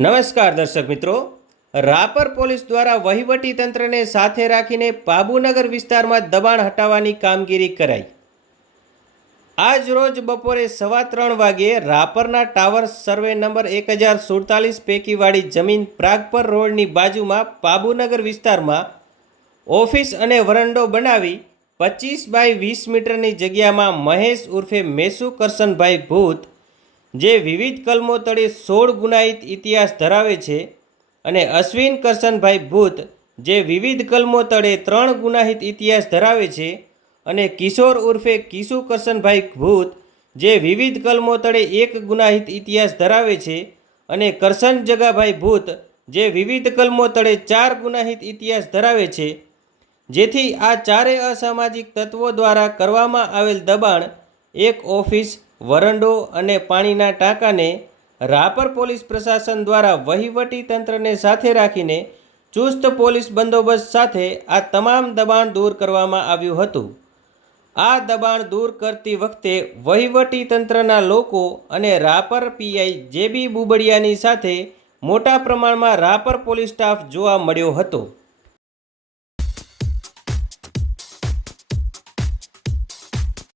નમસ્કાર દર્શક મિત્રો. રાપર પોલીસ દ્વારા વહીવટી તંત્રને સાથે રાખીને પાબુનગર વિસ્તારમાં દબાણ હટાવવાની કામગીરી કરાઈ. આજ રોજ બપોરે સવા ત્રણ વાગ્યે રાપરના ટાવર સર્વે નંબર એક હજાર સુડતાલીસ પૈકીવાળી જમીન પ્રાગપર રોડની બાજુમાં પાબુનગર વિસ્તારમાં ઓફિસ અને વરંડો બનાવી પચીસ બાય વીસ મીટરની જગ્યામાં મહેશ ઉર્ફે મેસુ કરશનભાઈ ભૂત જે વિવિધ કલમો તળે સોળ ગુનાહિત ઇતિહાસ ધરાવે છે અને અશ્વિન કરશનભાઈ ભૂત જે વિવિધ કલમો તળે ત્રણ ગુનાહિત ઇતિહાસ ધરાવે છે અને કિશોર ઉર્ફે કિશુ કરશનભાઈ ભૂત જે વિવિધ કલમો તળે એક ગુનાહિત ઇતિહાસ ધરાવે છે અને કરશન જગાભાઈ ભૂત જે વિવિધ કલમો તળે ચાર ગુનાહિત ઇતિહાસ ધરાવે છે. જેથી આ ચારે અસામાજિક તત્વો દ્વારા કરવામાં આવેલ દબાણ એક ઓફિસ વરંડો અને પાણીના ટાંકાને રાપર પોલીસ પ્રશાસન દ્વારા વહીવટી તંત્રને સાથે રાખીને ચુસ્ત પોલીસ બંદોબસ્ત સાથે આ તમામ દબાણ દૂર કરવામાં આવ્યું હતું. આ દબાણ દૂર કરતી વખતે વહીવટી તંત્રના લોકો અને રાપર પીઆઈ જેબી બુબડિયાની સાથે મોટા પ્રમાણમાં રાપર પોલીસ સ્ટાફ જોવા મળ્યો હતો.